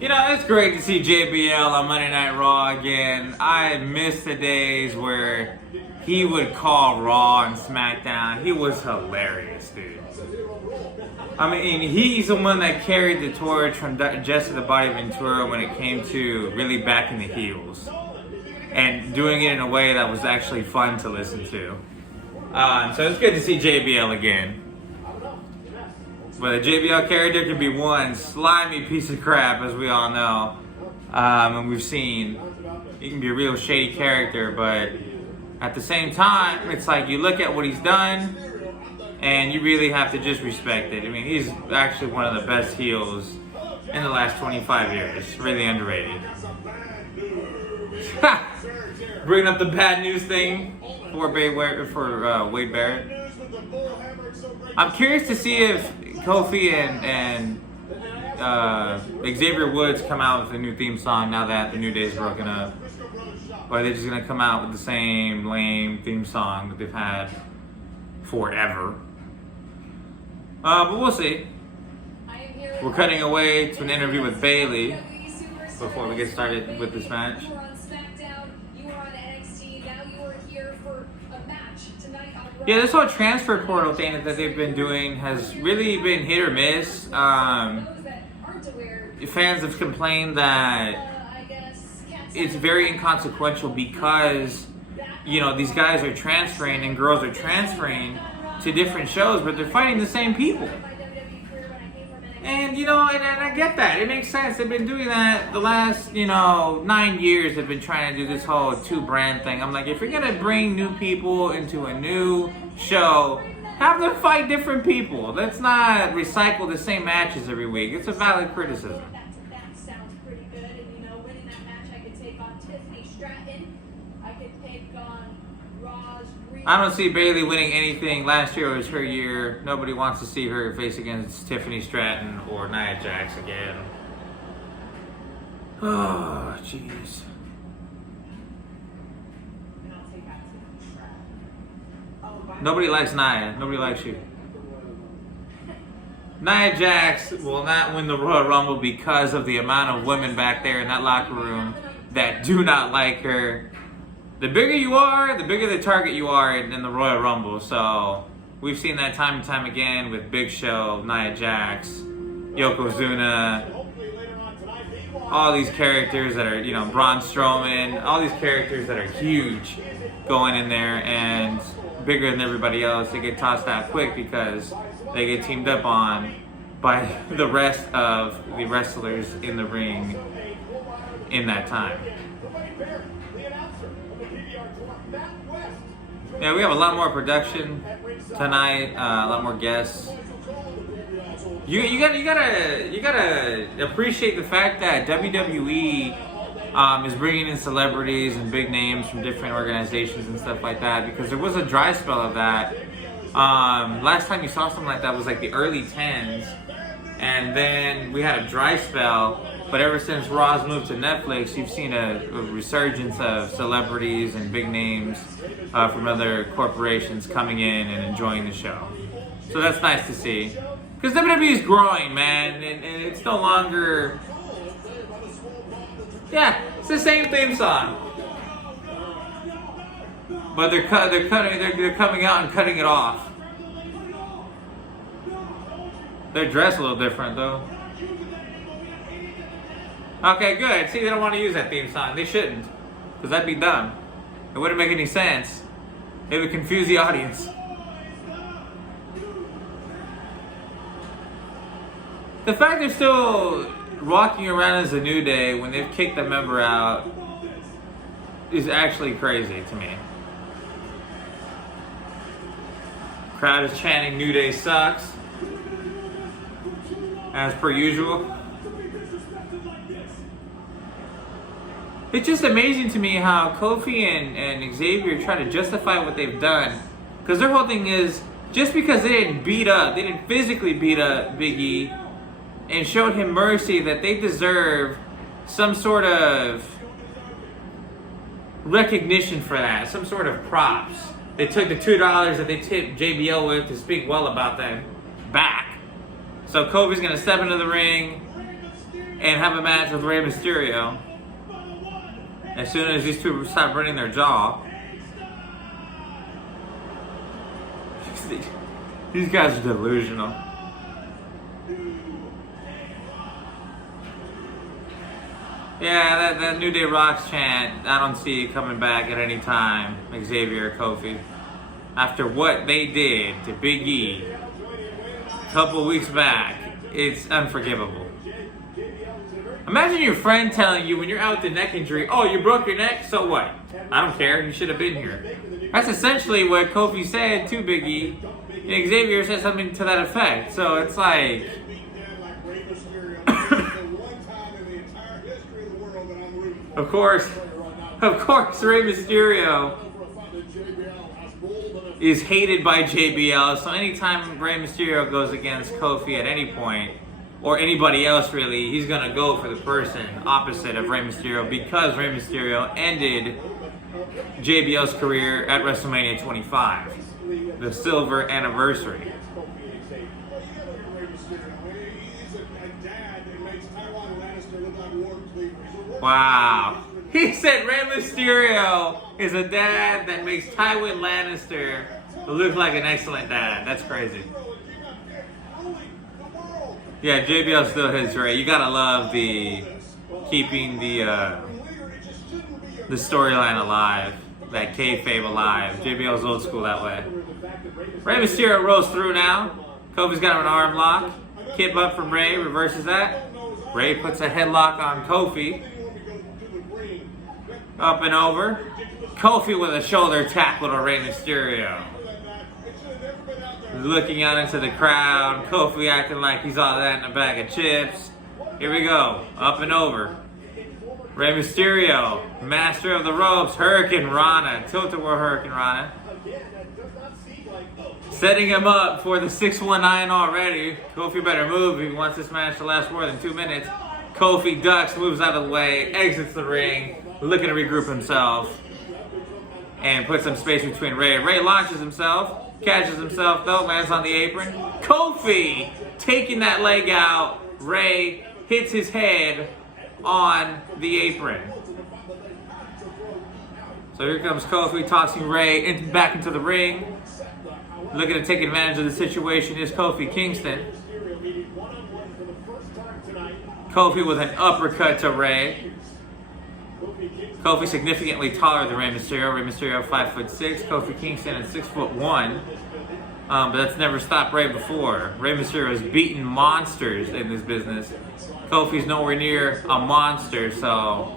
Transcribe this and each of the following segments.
You know, it's great to see JBL on Monday Night Raw again. I miss the days where he would call Raw and SmackDown. He was hilarious, dude. I mean, he's the one that carried the torch from Jesse the Body Ventura when it came to really backing the heels. And doing it in a way that was actually fun to listen to. So it's good to see JBL again. But a JBL character can be one slimy piece of crap, as we all know. And we've seen he can be a real shady character, but at the same time, it's like you look at what he's done, and you really have to just respect it. I mean, he's actually one of the best heels in the last 25 years. Really underrated. Bringing up the bad news thing for Wade Barrett. I'm curious to see if Kofi and Xavier Woods come out with a new theme song now that the New Day's broken up. Or are they just going to come out with the same lame theme song that they've had forever? But we'll see. We're cutting away to an interview with Bayley before we get started with this match. Yeah, this whole transfer portal thing that they've been doing has really been hit or miss. Fans have complained that it's very inconsequential because, you know, these guys are transferring and girls are transferring to different shows, but they're fighting the same people. And, you know, and I get that. It makes sense. They've been doing that the last, 9 years. They've been trying to do this whole two-brand thing. I'm like, if you're going to bring new people into a new show, have them fight different people. Let's not recycle the same matches every week. It's a valid criticism. That sounds pretty good. And, winning that match, I could take on Tiffany Stratton. I could take on Roz Reed. I don't see Bayley winning anything. Last year was her year. Nobody wants to see her face against Tiffany Stratton or Nia Jax again. Oh, jeez. Nobody likes Nia. Nobody likes you. Nia Jax will not win the Royal Rumble because of the amount of women back there in that locker room that do not like her. The bigger you are, the bigger the target you are in the Royal Rumble. So we've seen that time and time again with Big Show, Nia Jax, Yokozuna, all these characters that are, Braun Strowman, all these characters that are huge going in there and bigger than everybody else. They get tossed out quick because they get teamed up on by the rest of the wrestlers in the ring in that time. Yeah, we have a lot more production tonight, a lot more guests. You gotta appreciate the fact that WWE is bringing in celebrities and big names from different organizations and stuff like that, because there was a dry spell of that. Last time you saw something like that was like the early 10s, and then we had a dry spell. But ever since Raw's moved to Netflix, you've seen a resurgence of celebrities and big names from other corporations coming in and enjoying the show. So that's nice to see. Because WWE is growing, man, and it's no longer... Yeah, it's the same theme song. But they're coming out and cutting it off. They're dressed a little different, though. Okay, good. See, they don't want to use that theme song. They shouldn't. Because that'd be dumb. It wouldn't make any sense. It would confuse the audience. The fact they're still walking around as a New Day when they've kicked a member out is actually crazy to me. Crowd is chanting New Day sucks, as per usual. It's just amazing to me how Kofi and Xavier try to justify what they've done. Because their whole thing is, just because they didn't physically beat up Big E and showed him mercy, that they deserve some sort of recognition for that, some sort of props. They took the $2 that they tipped JBL with to speak well about them back. So Kofi's going to step into the ring and have a match with Rey Mysterio as soon as these two stop burning their jaw. These guys are delusional. Yeah, that New Day Rocks chant, I don't see it coming back at any time, Xavier, Kofi. After what they did to Big E a couple weeks back, it's unforgivable. Imagine your friend telling you when you're out with a neck injury, oh, you broke your neck? So what? I don't care. You should have been here. That's essentially what Kofi said to Big E. And Xavier said something to that effect. So it's like... Of course, Rey Mysterio is hated by JBL. So anytime Rey Mysterio goes against Kofi at any point, or anybody else really, he's going to go for the person opposite of Rey Mysterio because Rey Mysterio ended JBL's career at WrestleMania 25, the silver anniversary. Wow. He said Rey Mysterio is a dad that makes Tywin Lannister look like an excellent dad. That's crazy. Yeah, JBL still hits Rey. You gotta love the keeping the storyline alive, that kayfabe alive. JBL's old school that way. Rey Mysterio rolls through now. Kofi's got him an arm lock. Kip up from Rey, reverses that. Rey puts a headlock on Kofi. Up and over. Kofi with a shoulder tackle to Rey Mysterio. Looking out into the crowd. Kofi acting like he's all that in a bag of chips. Here we go. Up and over. Rey Mysterio, master of the ropes. Hurricane Rana. Tilt-a-whirl Hurricane Rana. Setting him up for the 619 already. Kofi better move if he wants this match to last more than 2 minutes. Kofi ducks, moves out of the way, exits the ring, looking to regroup himself, and put some space between Rey. Rey launches himself, catches himself though, lands on the apron. Kofi taking that leg out. Rey hits his head on the apron. So here comes Kofi tossing Rey back into the ring. Looking to take advantage of the situation is Kofi Kingston. Kofi with an uppercut to Rey. Kofi significantly taller than Rey Mysterio. Rey Mysterio 5'6". Kofi Kingston is 6'1". But that's never stopped Rey before. Rey Mysterio has beaten monsters in this business. Kofi's nowhere near a monster, so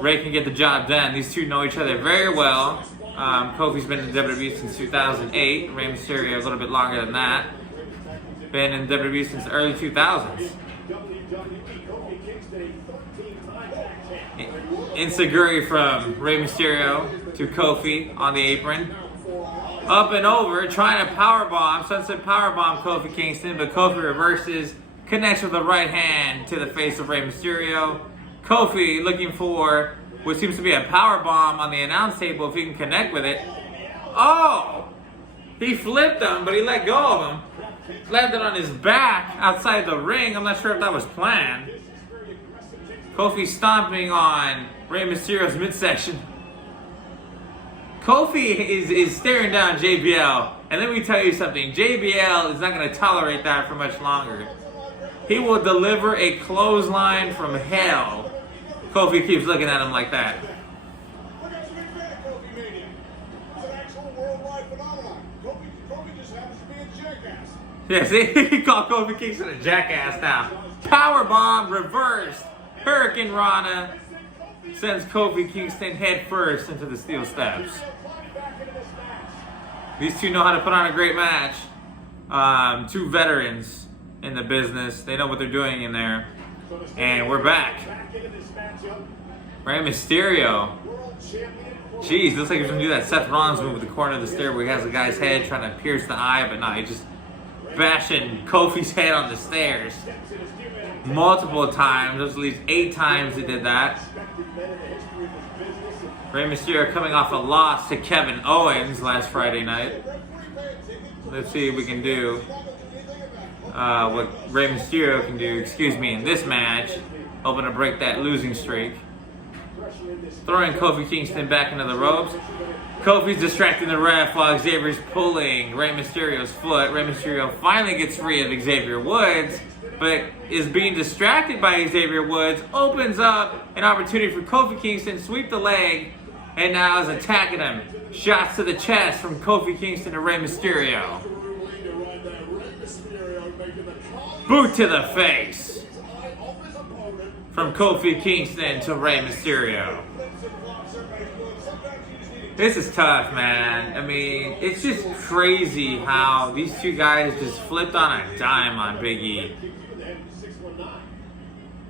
Rey can get the job done. These two know each other very well. Kofi's been in WWE since 2008. Rey Mysterio a little bit longer than that. Been in WWE since the early 2000s. Insiguri from Rey Mysterio to Kofi on the apron. Up and over, trying to powerbomb, sunset powerbomb Kofi Kingston, but Kofi reverses, connects with the right hand to the face of Rey Mysterio. Kofi looking for what seems to be a powerbomb on the announce table if he can connect with it. Oh! He flipped him, but he let go of him. Landed on his back outside the ring. I'm not sure if that was planned. Kofi stomping on Rey Mysterio's midsection. Kofi is staring down JBL. And let me tell you something. JBL is not going to tolerate that for much longer. He will deliver a clothesline from hell. Kofi keeps looking at him like that. Yeah, see? He called Kofi Kingston a jackass now. Powerbomb reversed. Hurricane Rana sends Kofi Kingston head first into the steel steps. These two know how to put on a great match. Two veterans in the business. They know what they're doing in there. And we're back. Rey Mysterio. Jeez, looks like he's going to do that Seth Rollins move with the corner of the stair where he has a guy's head trying to pierce the eye, but no, he just bashing Kofi's head on the stairs. Multiple times, at least 8 times he did that. Rey Mysterio coming off a loss to Kevin Owens last Friday night. Let's see if we can do what Rey Mysterio can do, in this match, hoping to break that losing streak. Throwing Kofi Kingston back into the ropes. Kofi's distracting the ref while Xavier's pulling Rey Mysterio's foot. Rey Mysterio finally gets free of Xavier Woods, but is being distracted by Xavier Woods, opens up an opportunity for Kofi Kingston to sweep the leg, and now is attacking him. Shots to the chest from Kofi Kingston to Rey Mysterio. Boot to the face from Kofi Kingston to Rey Mysterio. This is tough, man. I mean, it's just crazy how these two guys just flipped on a dime on Big E.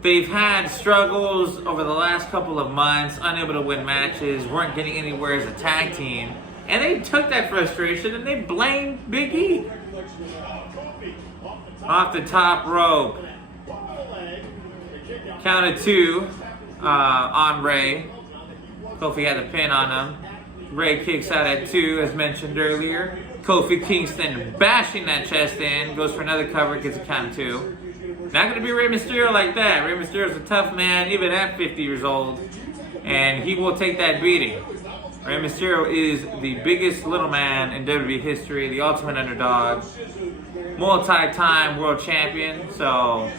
They've had struggles over the last couple of months, unable to win matches, weren't getting anywhere as a tag team, and they took that frustration and they blamed Big E. Off the top rope. Counted 2 on Rey. Kofi had a pin on him. Rey kicks out at 2, as mentioned earlier. Kofi Kingston bashing that chest in. Goes for another cover, gets a count of 2. Not going to be Rey Mysterio like that. Rey Mysterio's a tough man, even at 50 years old. And he will take that beating. Rey Mysterio is the biggest little man in WWE history, the ultimate underdog, multi-time world champion. So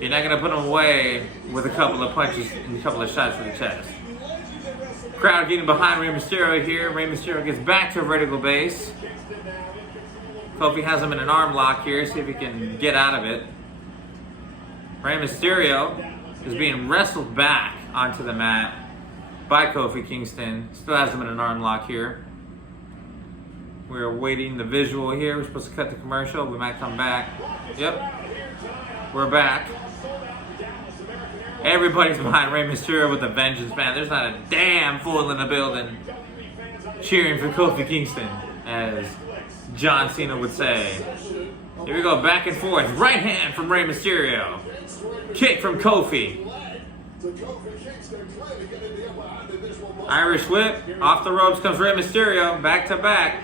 you're not going to put him away with a couple of punches and a couple of shots to the chest. Crowd getting behind Rey Mysterio here. Rey Mysterio gets back to a vertical base. Kofi has him in an arm lock here. See if he can get out of it. Rey Mysterio is being wrestled back onto the mat by Kofi Kingston. Still has him in an arm lock here. We're awaiting the visual here. We're supposed to cut the commercial. We might come back. Yep. We're back. Everybody's behind Rey Mysterio with a vengeance, man. There's not a damn fool in the building cheering for Kofi Kingston, as John Cena would say. Here we go, back and forth. Right hand from Rey Mysterio. Kick from Kofi. Irish whip. Off the ropes comes Rey Mysterio. Back to back.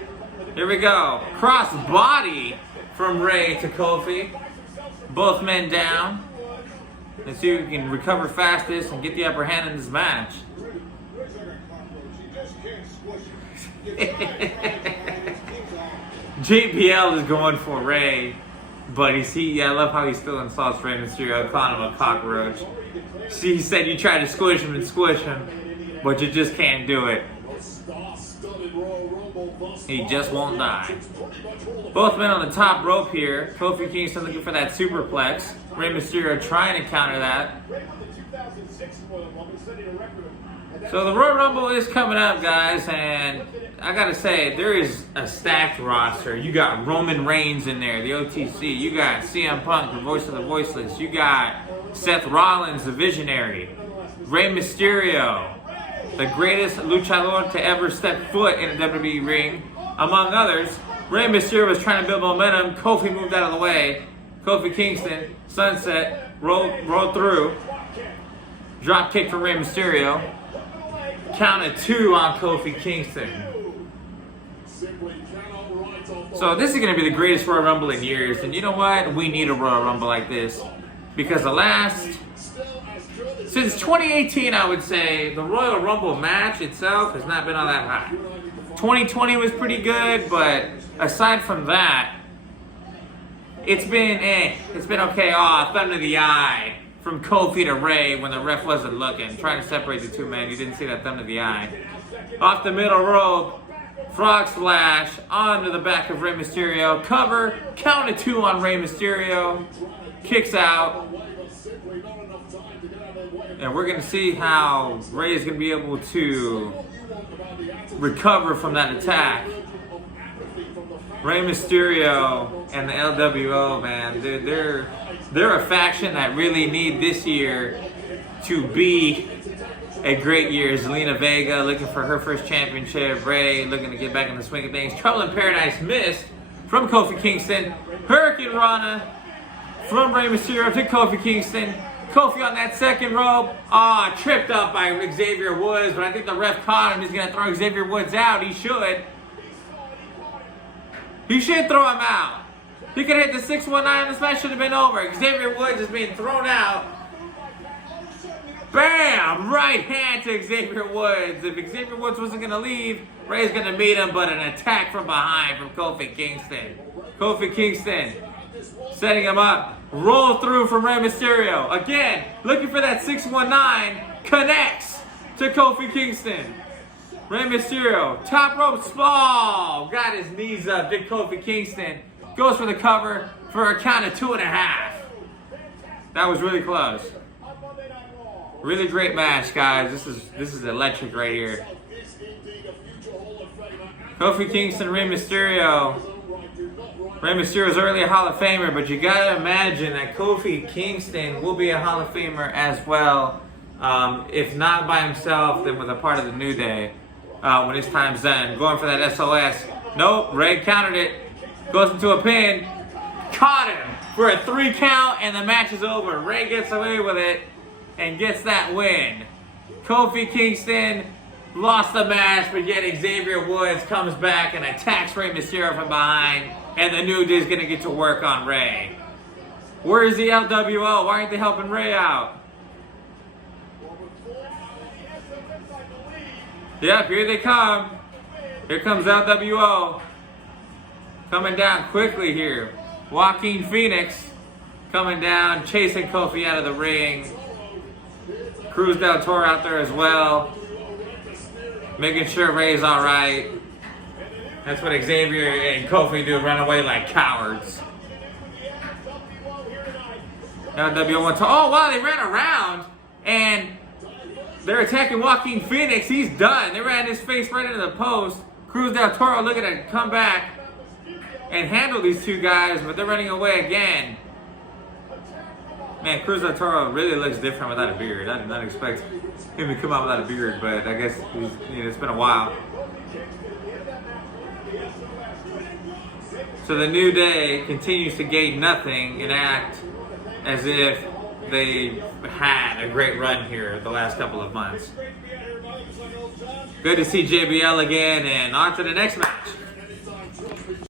Here we go. Cross body from Rey to Kofi. Both men down. Let's see who can recover fastest and get the upper hand in this match. JBL is going for Rey, but I love how he still insults Rey Mysterio, calling him a cockroach. See, he said you try to squish him, but you just can't do it. He just won't die. Both men on the top rope here. Kofi Kingston looking for that superplex. Rey Mysterio trying to counter that. So the Royal Rumble is coming up, guys, and I gotta say, there is a stacked roster. You got Roman Reigns in there, the OTC. You got CM Punk, the voice of the voiceless. You got Seth Rollins, the visionary. Rey Mysterio, the greatest luchador to ever step foot in a WWE ring, among others. Rey Mysterio was trying to build momentum. Kofi moved out of the way. Kofi Kingston, sunset, rolled through. Drop kick from Rey Mysterio. Counted 2 on Kofi Kingston. So this is going to be the greatest Royal Rumble in years. And you know what? We need a Royal Rumble like this. Because since 2018, I would say, the Royal Rumble match itself has not been all that hot. 2020 was pretty good, but aside from that, it's been okay. Thumb to the eye from Kofi to Rey when the ref wasn't looking, trying to separate the two men. You didn't see that thumb to the eye. Off the middle rope, frog splash onto the back of Rey Mysterio. Cover, count of 2 on Rey Mysterio. Kicks out. And we're going to see how Rey is going to be able to recover from that attack. Rey Mysterio and the LWO, man, they're a faction that really need this year to be a great year. Zelina Vega looking for her first championship. Rey looking to get back in the swing of things. Trouble in Paradise missed from Kofi Kingston. Hurricane Rana from Rey Mysterio to Kofi Kingston. Kofi on that second rope. Tripped up by Xavier Woods, but I think the ref caught him. He's going to throw Xavier Woods out. He should. He should throw him out. He could hit the 619. This match should have been over. Xavier Woods is being thrown out. Bam! Right hand to Xavier Woods. If Xavier Woods wasn't going to leave, Rey's going to meet him, but an attack from behind from Kofi Kingston. Kofi Kingston setting him up. Roll through from Rey Mysterio. Again, looking for that 619. Connects to Kofi Kingston. Rey Mysterio, top rope small. Got his knees up. Big Kofi Kingston goes for the cover for a count of 2.5. That was really close. Really great match, guys. This is electric right here. Kofi Kingston, Rey Mysterio. Rey Mysterio's early a Hall of Famer, but you gotta imagine that Kofi Kingston will be a Hall of Famer as well. If not by himself, then with a part of the New Day when his time's done. Going for that SOS. Nope, Rey countered it. Goes into a pin. Caught him for a 3 count, and the match is over. Rey gets away with it and gets that win. Kofi Kingston lost the match, but yet Xavier Woods comes back and attacks Rey Mysterio from behind, and the New Day's gonna get to work on Rey. Where is the LWO? Why aren't they helping Rey out? Yep, here they come. Here comes LWO. Coming down quickly here. Joaquin Phoenix coming down, chasing Kofi out of the ring. Cruz del Toro out there as well. Making sure Rey's alright. That's what Xavier and Kofi do, run away like cowards. LWO went to, oh wow, they ran around and they're attacking Joaquin Phoenix. He's done. They ran his face right into the post. Cruz del Toro looking to come back and handle these two guys, but they're running away again. Man, Cruz del Toro really looks different without a beard. I did not expect him to come out without a beard, but I guess it's been a while. So the New Day continues to gain nothing and act as if they had a great run here the last couple of months. Good to see JBL again, and on to the next match.